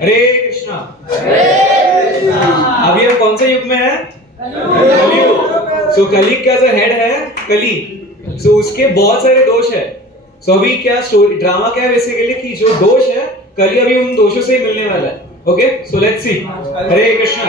हरे कृष्णा। अभी हम कौन से युग में है? कलियुग। सो कलियुग का जो हेड है कली, सो उसके बहुत सारे दोष है। सो अभी क्या स्टोरी ड्रामा क्या है बेसिकली कि जो दोष है कली अभी उन दोषों से ही मिलने वाला है। Okay, so let's see. Hare Krishna.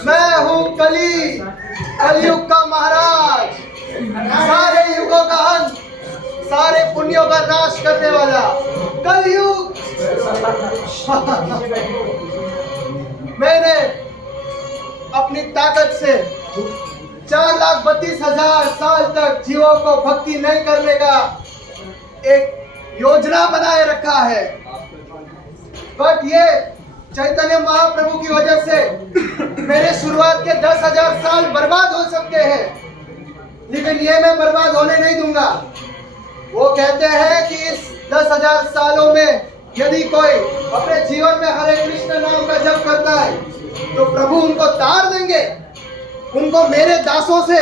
मैं हूँ कलयुग का महाराज, सारे युगों का अंत, सारे पुण्यों का नाश करने वाला कलयुग। मैंने अपनी ताकत से 4,32,000 साल तक जीवों को भक्ति नहीं करने का एक योजना बनाए रखा है, बट ये चैतन्य महाप्रभु की वजह से मेरे शुरुआत के 10,000 साल बर्बाद हो सकते हैं, लेकिन ये मैं बर्बाद होने नहीं दूंगा। वो कहते हैं कि इस 10,000 सालों में यदि कोई अपने जीवन में हरे कृष्ण नाम का जप करता है तो प्रभु उनको तार देंगे, उनको मेरे दासों से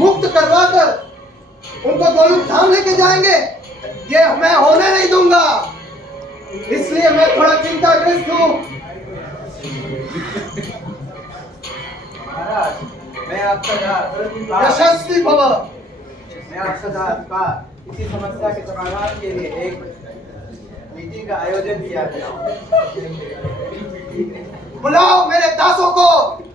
मुक्त करवाकर उनको गोलोक धाम लेके जाएंगे। ये मैं होने नहीं दूंगा, इसलिए मैं थोड़ा चिंताग्रस्त हूँ। महाराज, मैं आपका यशस्वी भव। मैं आपका इसी समस्या के समाधान के लिए एक मीटिंग का आयोजन किया गया। बुलाओ मेरे दासों को।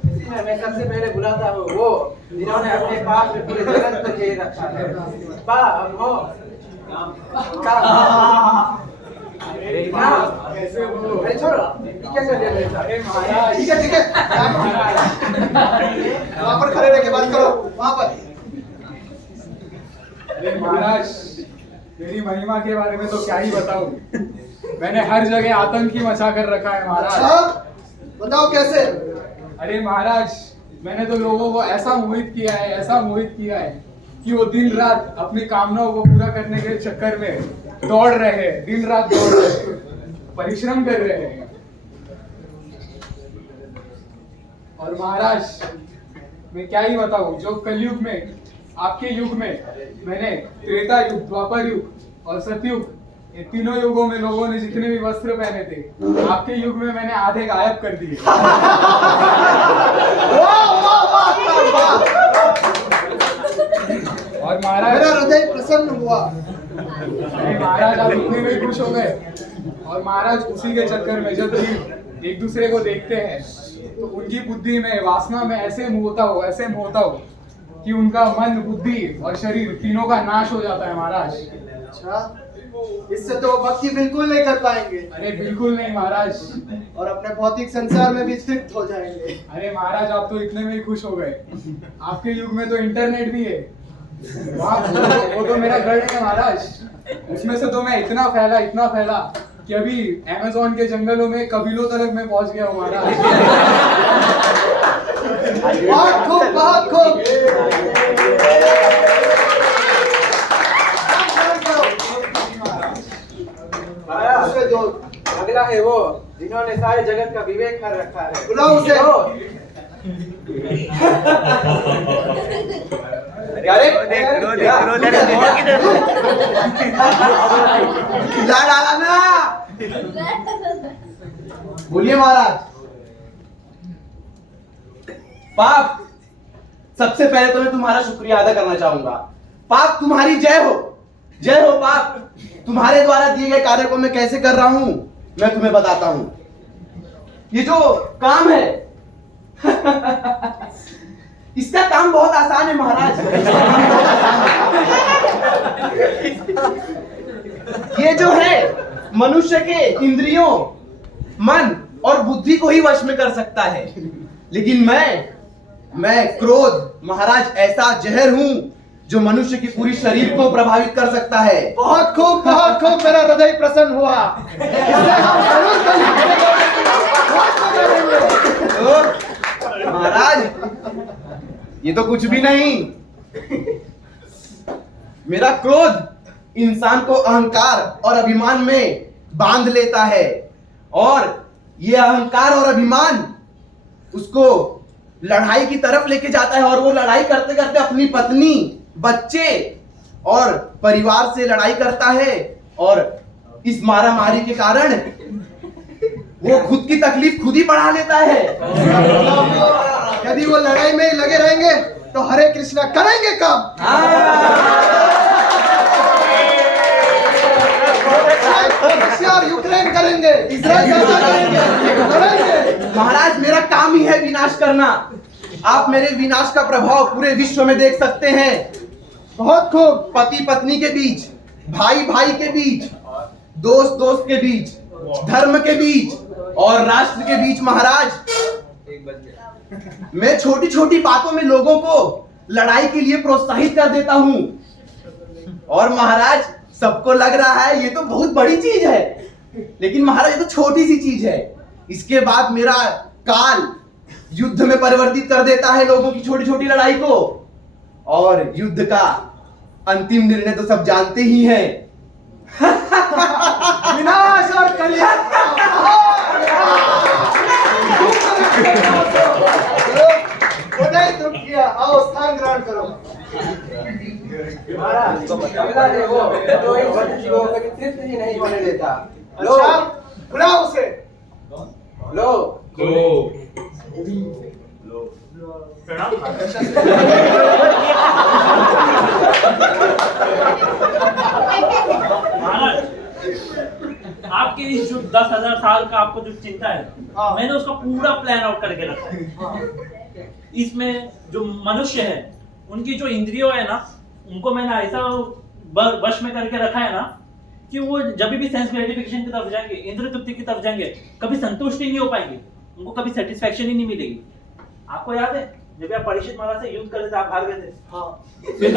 इसी में मैं सबसे पहले बुलाता हूँ वो जिन्होंने अपने पाप में पूरे जगत को झेल रखा है। अरे छोड़ो, क्या कर रहे हो? ठीक है वहाँ पर खड़े रह के बात करो, वहाँ पर। अरे महाराज, मेरी महिमा के बारे में तो क्या ही बताऊं। मैंने हर जगह आतंक ही मचा कर रखा है महाराज। अच्छा, बताओ कैसे? अरे महाराज, मैंने तो लोगों को ऐसा मोहित किया है कि वो दिन रात अपनी कामनाओं को पूरा करने के चक्कर में दौड़ रहे हैं, दिन रात दौड़ रहे हैं, परिश्रम कर रहे हैं। और महाराज, मैं क्या ही बताऊं, जो कलयुग में, आपके युग में मैंने त्रेता युग, द्वापर युग और सतयुग, ये तीनों युगों में लोगों ने जितने भी वस्त्र पहने थे, आपके युग में मैंने आधे गायब कर दिए। और महाराज, मेरा हृदय प्रसन्न हुआ। अरे महाराज, आप इतने में खुश हो गए। और महाराज, उसी के चक्कर में जब जीव एक दूसरे को देखते हैं तो उनकी बुद्धि में, वासना में ऐसे मोहता हो कि उनका मन, बुद्धि और शरीर तीनों का नाश हो जाता है महाराज। अच्छा, इससे तो भक्ति बिल्कुल नहीं कर पाएंगे। अरे बिल्कुल नहीं महाराज। और अपने भौतिक संसार में भी तृप्त हो जाएंगे। अरे महाराज, आप तो इतने में ही खुश हो गए। आपके युग में तो इंटरनेट भी है। वो तो मेरा गढ़ है महाराज। उसमें से तो मैं इतना फैला कि अभी अमेज़न के जंगलों में कबीलों तक मैं पहुंच गया हूँ महाराज। बहुत खूब, बहुत खूब। महाराज, जो अगला है वो जिन्होंने सारे जगत का विवेक कर रखा है। बुलाओ उसे। खिला डाला ना। बोलिए महाराज। पाप, सबसे पहले तो मैं तुम्हारा शुक्रिया अदा करना चाहूंगा। पाप, तुम्हारी जय हो पाप। तुम्हारे द्वारा दिए गए कार्य को मैं कैसे कर रहा हूं मैं तुम्हें बताता हूं। ये जो काम है इसका काम बहुत आसान है महाराज। ये जो है मनुष्य के इंद्रियों, मन और बुद्धि को ही वश में कर सकता है, लेकिन मैं क्रोध महाराज ऐसा जहर हूं जो मनुष्य की पूरी शरीर को प्रभावित कर सकता है। बहुत खूब, बहुत खूब। मेरा हृदय प्रसन्न हुआ। इससे हम जरूर तो महाराज, ये तो कुछ भी नहीं। मेरा क्रोध इंसान को अहंकार और अभिमान में बांध लेता है, और यह अहंकार और अभिमान उसको लड़ाई की तरफ लेके जाता है और वो लड़ाई करते करते अपनी पत्नी, बच्चे और परिवार से लड़ाई करता है और इस मारामारी के कारण वो खुद की तकलीफ खुद ही बढ़ा लेता है। यदि वो लड़ाई में ही लगे रहेंगे तो हरे कृष्णा करेंगे कब? रशिया और यूक्रेन करेंगे, इजराइल करेंगे। महाराज मेरा काम ही है विनाश करना। आप मेरे विनाश का प्रभाव पूरे विश्व में देख सकते हैं। बहुत खूब। पति पत्नी के बीच, भाई भाई के बीच, दोस्त दोस्त के बीच, धर्म के बीच और राष्ट्र के बीच। महाराज मैं छोटी छोटी बातों में लोगों को लड़ाई के लिए प्रोत्साहित कर देता हूं और महाराज सबको लग रहा है ये तो बहुत बड़ी चीज है, लेकिन महाराज ये तो छोटी सी चीज है। इसके बाद मेरा काल युद्ध में परिवर्तित कर देता है लोगों की छोटी छोटी लड़ाई को, और युद्ध का अंतिम निर्णय तो सब जानते ही हैं। विनाश और कल्याण। उदय तुम किया, आओ स्थान ग्रहण करो। महाराज कमला ने वो तो इन सब जीवों को तृप्त ही नहीं होने देता। लो अच्छा, बुलाओ उसे। लो महाराज, आपके इस जो 10,000 साल का आपको जो चिंता है, हाँ। मैंने उसका पूरा प्लान आउट करके रखा है। इसमें जो मनुष्य है उनकी जो इंद्रियों है ना, उनको मैंने ऐसा वश में करके रखा है ना कि वो जब भी सेंस ग्रेटिफिकेशन की तरफ जाएंगे, इंद्रिय तृप्ति की तरफ जाएंगे, कभी संतुष्टि नहीं हो पाएंगे, उनको कभी सेटिस्फैक्शन ही नहीं मिलेगी। आपको याद है जब आप परीक्षित महाराज से युद्ध कर रहे थे, आप हार गए थे। हाँ। फिर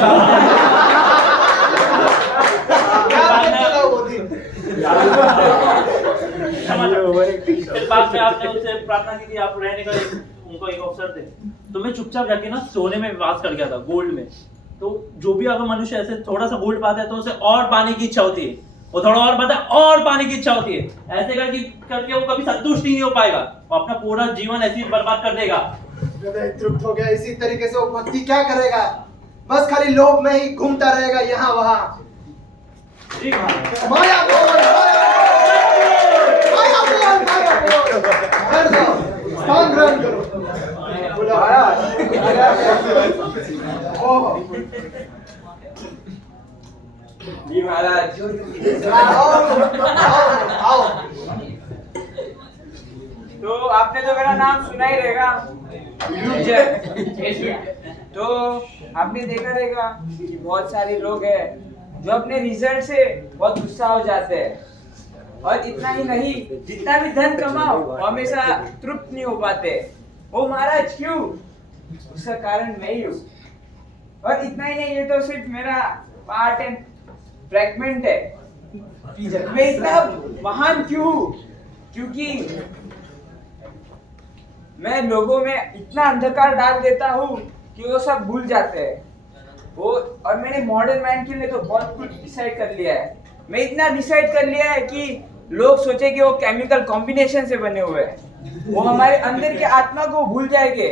बाद में आपने उससे प्रार्थना की कि आप रहने का उनको एक अवसर दे, तो मैं चुपचाप जाके ना सोने में वास कर गया था, गोल्ड में। तो जो भी अगर मनुष्य ऐसे थोड़ा सा गोल्ड पाता है तो उसे और पाने की इच्छा होती है, वो थोड़ा और पाता है और पाने की इच्छा होती है। ऐसे करके वो कभी संतुष्ट ही नहीं हो पाएगा, वो अपना पूरा जीवन ऐसे ही बर्बाद कर देगा। हृदय तृप्त हो गया। इसी तरीके से वो भक्ति क्या करेगा? बस खाली लोभ में ही घूमता रहेगा यहाँ वहाँ। जी महाराज। माया बोल, माया बोल, माया बोल। बैठ जाओ, स्थान ग्रहण करो। जी महाराज आओ। तो आपने तो मेरा नाम सुना ही रहेगा, तो आपने देखा रहेगा कि बहुत सारे लोग हैं जो अपने रिजल्ट से बहुत गुस्सा हो जाते हैं, और इतना ही नहीं, जितना भी धन कमाओ वो हमेशा तृप्त नहीं हो पाते। ओ महाराज क्यों? उसका कारण मैं ही हूँ। और इतना ही नहीं, ये तो सिर्फ मेरा पार्ट एंड फ्रैगमेंट है। मैं इतना महान क्यों? क्योंकि मैं लोगों में इतना अंधकार डाल देता हूँ कि वो सब भूल जाते हैं वो। और मैंने मॉडर्न मैन के लिए तो बहुत कुछ डिसाइड कर लिया है। मैं इतना डिसाइड कर लिया है कि लोग सोचे कि वो केमिकल कॉम्बिनेशन से बने हुए हैं, वो हमारे अंदर के आत्मा को भूल जाएंगे,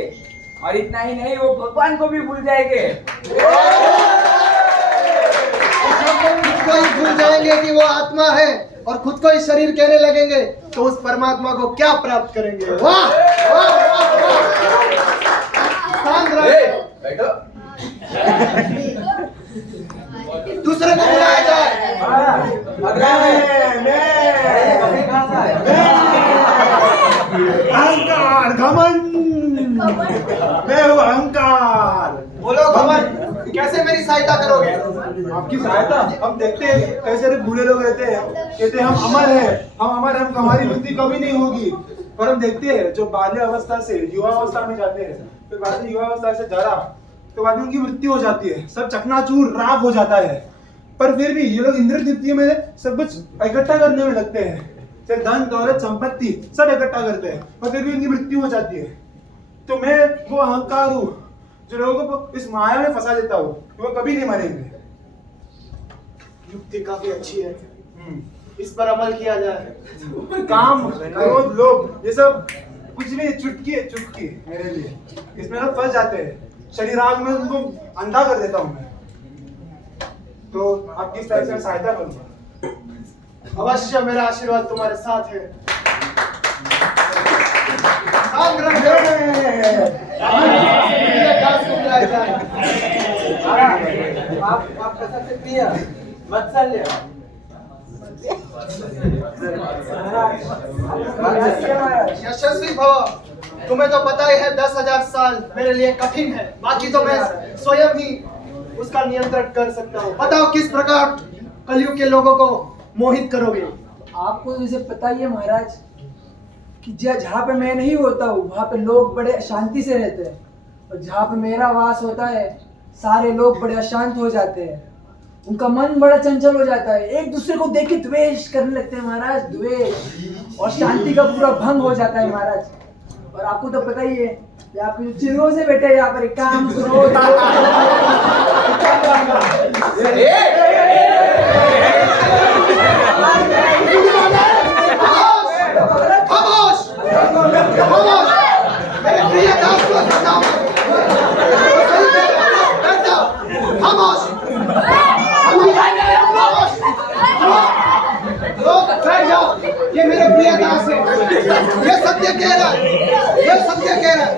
और इतना ही नहीं, वो भगवान को भी भूल जाएंगे। खुद को ही भूल जाएंगे कि वो आत्मा है और खुद को ही शरीर कहने लगेंगे, तो उस परमात्मा को क्या प्राप्त करेंगे? वाह वाह वाह वाह। स्थान ग्रहण करो। बैठो। दूसरे को बुलाया जाए। अहंकार, घमंड, मैं हूँ अहंकार। बोलो घमंड, कैसे मेरी सहायता करोगे? आपकी सहायता? हम देखते हैं कैसे सारे बूढ़े लोग रहते हैं, कहते हैं हम अमर हैं, हम अमर हैं, हमारी मृत्यु कभी नहीं होगी। पर हम देखते हैं जो बाल्य अवस्था से युवा अवस्था में जाते हैं, फिर बाद में युवा अवस्था से जरा, तो बाद में उनकी मृत्यु हो जाती है, सब चकनाचूर राख हो जाता है। पर फिर भी ये लोग इंद्र तृप्ति में सब कुछ इकट्ठा करने में लगते हैं, चाहे धन दौलत संपत्ति सब इकट्ठा करते हैं, पर फिर भी उनकी मृत्यु हो जाती है। तो मैं वो अहंकार हूँ जो लोगों को इस माया में फंसा देता हूँ कि वो कभी नहीं मरेंगे। युक्ति काफी अच्छी है, इस पर अमल किया जाए। काम, क्रोध, लोभ ये सब कुछ नहीं, चुटकी है, चुटकी मेरे लिए। इसमें लोग फंस जाते हैं, शरीरांग में उनको अंधा कर देता हूँ मैं। तो आपकी इस तरह से सहायता करूँगा। अवश्य मेरा आशीर्वाद तुम्हारे साथ है। आग रहे। दास को बुलाया जाए। आपका सबसे प्रिय वत्सल्य यशस्वी भव। तुम्हें तो पता ही है 10,000 साल मेरे लिए कठिन है, बाकी तो मैं स्वयं ही उसका नियंत्रण कर सकता हूँ। बताओ किस प्रकार कलयुग के लोगों को मोहित करोगे? आपको जैसे पता ही है महाराज कि जहाँ पे मैं नहीं होता हूँ वहाँ पे लोग बड़े शांति से रहते हैं, और जहाँ पे मेरा वास होता है सारे लोग बड़े अशांत हो जाते हैं, उनका मन बड़ा चंचल हो जाता है, एक दूसरे को देख के द्वेष करने लगते हैं महाराज, द्वेष, और शांति का पूरा भंग हो जाता है महाराज। और आपको तो पता ही है कि आपके जो चिरों से बैठे हैं यहाँ पर काम क्रोध खामोश! खामोश! मेरे प्रिय दास को हटाओ। बैठ जाओ। खामोश! लोग बैठ जाओ। ये मेरे प्रिय दास है। ये सत्य कह रहा है। ये सत्य कह रहा है।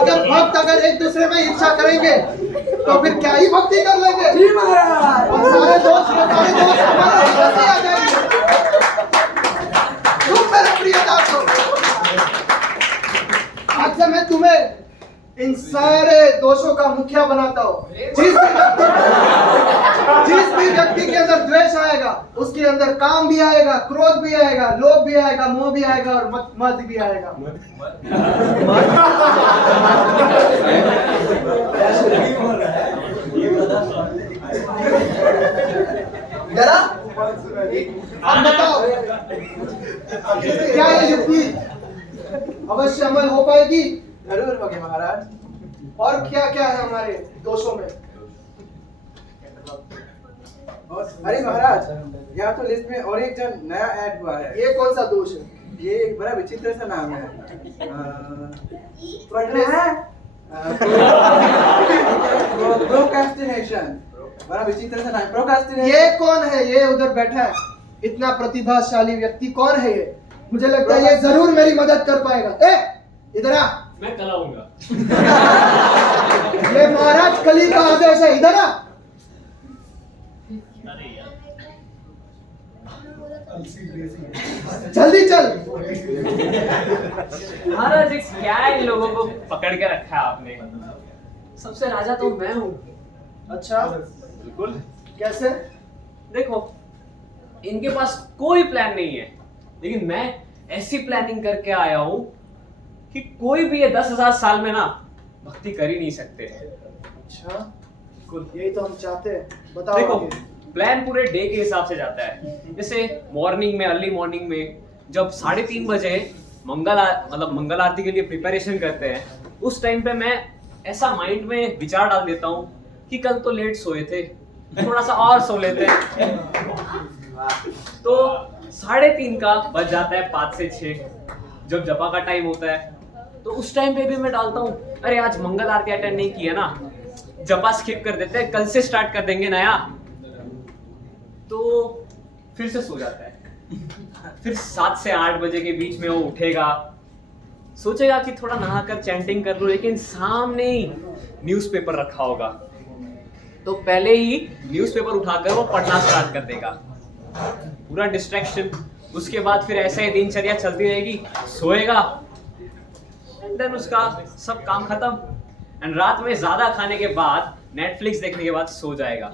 अगर भक्त अगर एक दूसरे में इच्छा करेंगे तो फिर क्या ही भक्ति कर लेंगे? जी महाराज। और सारे दोस्त हमारे पास ही आ जाएंगे। तुम मेरे प्रिय दास हो। आज से मैं तुम्हें इन सारे दोषों का मुखिया बनाता हूँ। जिस भी व्यक्ति के अंदर द्वेष आएगा उसके अंदर काम भी आएगा, क्रोध भी आएगा, लोभ भी आएगा, मोह भी आएगा और मद भी आएगा। जरा अब बताओ क्या ये युक्ति अवश्य अमल हो पाएगी? जरूर होगी महाराज। और क्या क्या है हमारे दोषों में? अरे महाराज, यहाँ तो लिस्ट में और एक जन नया ऐड हुआ है। ये कौन सा दोष है? ये एक बड़ा विचित्र सा नाम है। पढ़ने हैं? प्रोक्रास्टिनेशन। बड़ा विचित्र सा नाम, प्रोक्रास्टिनेशन। ये कौन है? ये उधर बैठा है इतना प्रतिभाशाली व्यक्ति कौन है ये? मुझे लगता है ये जरूर मेरी मदद कर पाएगा। ए इधर आ। मैं कल आऊंगा। ये महाराज कली का आदेश है, इधर आ। अरे यार, जल्दी चल। महाराज क्या इन लोगों को पकड़ के रखा है आपने? सबसे राजा तो मैं हूँ। अच्छा बिल्कुल। कैसे? देखो, इनके पास कोई प्लान नहीं है, लेकिन मैं ऐसी प्लानिंग करके आया हूँ कि कोई भी ये 10,000 साल में ना भक्ति कर ही नहीं सकते। अच्छा यही तो हम चाहते हैं। बताओ देखो, आगे। प्लान पूरे डे के हिसाब से जाता है। जैसे मॉर्निंग में, अर्ली मॉर्निंग में जब 3:30 बजे मंगल आरती के लिए प्रिपरेशन करते हैं, उस टाइम पे मैं ऐसा माइंड में विचार डाल देता हूँ कि कल तो लेट सोए थे, थोड़ा सा और सो लेते हैं। तो 3:30 का बज जाता है 5 से 6 जब जपा का टाइम होता है। तो उस टाइम पे भी मैं डालता हूँ, अरे आज मंगल आरती अटेंड नहीं किया ना, जपा स्किप कर देते हैं, कल से स्टार्ट कर देंगे नया। तो फिर से सो जाता है। फिर 7 से 8 बजे के बीच में वो उठेगा, सोचेगा कि थोड़ा नहाकर चैंटिंग कर लूं, लेकिन सामने ही न्यूज़पेपर रखा होगा, तो पहले ही न्यूज़पेपर उठाकर वो पढ़ना स्टार्ट कर देगा। पूरा डिस्ट्रैक्शन। उसके बाद फिर ऐसे ही दिनचर्या चलती रहेगी, सोएगा, देन उसका सब काम खत्म, एंड रात में ज्यादा खाने के बाद, नेटफ्लिक्स देखने के बाद सो जाएगा।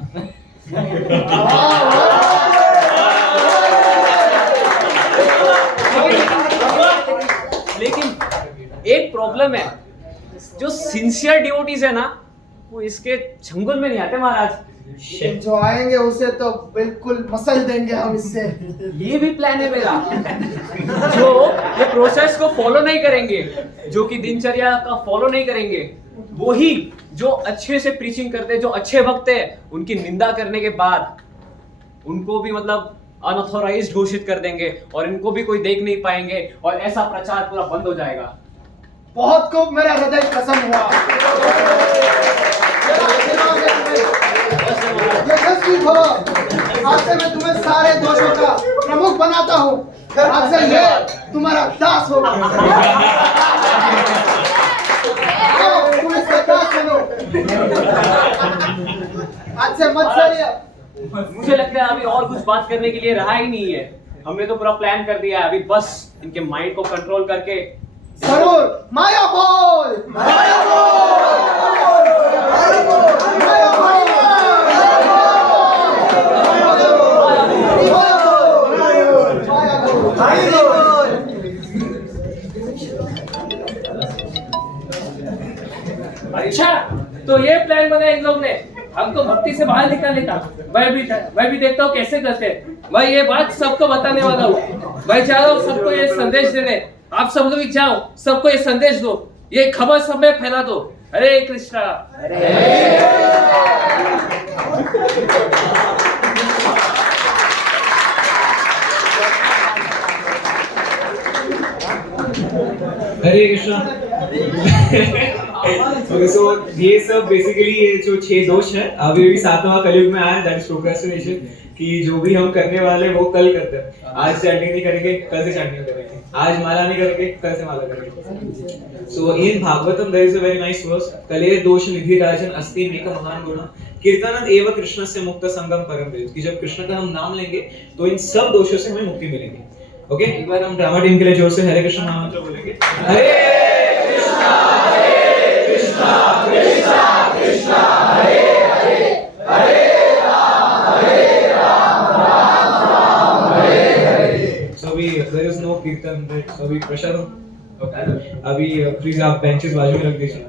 लेकिन एक प्रॉब्लम है, जो सिंसियर डिवोटीज है ना, वो इसके चंगुल में नहीं आते महाराज। लेकिन जो आएंगे उसे तो बिल्कुल मसल देंगे हम इससे। ये भी प्लान है मेरा। जो ये प्रोसेस को फॉलो नहीं करेंगे, जो कि दिनचर्या का फॉलो नहीं करेंगे, वो ही जो अच्छे से प्रीचिंग करते हैं, जो अच्छे भक्त हैं, उनकी निंदा करने के बाद उनको भी मतलब अनऑथोराइज्ड घोषित कर देंगे, और इनको भी कोई देख नहीं पाएंगे, और ऐसा प्रचार पूरा बंद हो जाएगा। बहुत खूब, मेरा हृदय प्रसन्न हुआ। मेरा आशीर्वाद है तुम्हें। यशस्वी भव। आज से मैं तुम्हें सारे दोषों का प्रमुख बनाता हूँ। आज से ये तुम्हारा दास होगा। आओ, तुम इसका दास बनो। आज से मत सड़िए। मुझे लगता है अभी और कुछ बात करने के लिए रहा ही नहीं है। हमने तो पूरा प्लान कर दिया है, अभी बस इनके माइंड को कंट्रोल करके जरूर माया बोल, माया बोल, माया बोल, माया अच्छा, तो ये प्लान बना इन लोग ने हमको भक्ति से बाहर निकालने का। मैं भी देखता हूँ कैसे करते हैं। मैं ये बात सबको बताने वाला हूँ। मैं जा रहा हूँ सबको ये संदेश देने। आप सब लोग जाओ, सबको ये संदेश दो, ये खबर सब में फैला दो। हरे कृष्णा। हरे कृष्णा। ओके, सो ये सब बेसिकली ये जो 6 दोष है, अभी भी 7वां कलयुग में आया, दैट इज प्रोक्रेस्टिनेशन, कि जो भी हम करने वाले वो कल करते हैं। आज चैंटिंग नहीं करेंगे, कल से चैंटिंग करेंगे। आज माला नहीं करेंगे, कल से माला करेंगे। So in Bhagavatam there is a very nice verse, कले दोष निधि राजन अस्ति मेक महान गुण कीर्तनत एव कृष्ण से मुक्त संगम परम वेद, कि जब कृष्ण का हम नाम लेंगे तो इन सब दोषों से हमें मुक्ति मिलेगी। ओके, एक बार हम ड्रामा टीम के लिए जोर से हरे कृष्ण महामंत्र बोलेंगे। हरे कृष्णा कृष्णा कृष्णा हरे हरे, हरे Ram Ram Ram Hare Hare. So there is no kirtan, right? So we pressure. Okay. अभी प्लीज आप बेंचेस बाजू में रख दीजिए।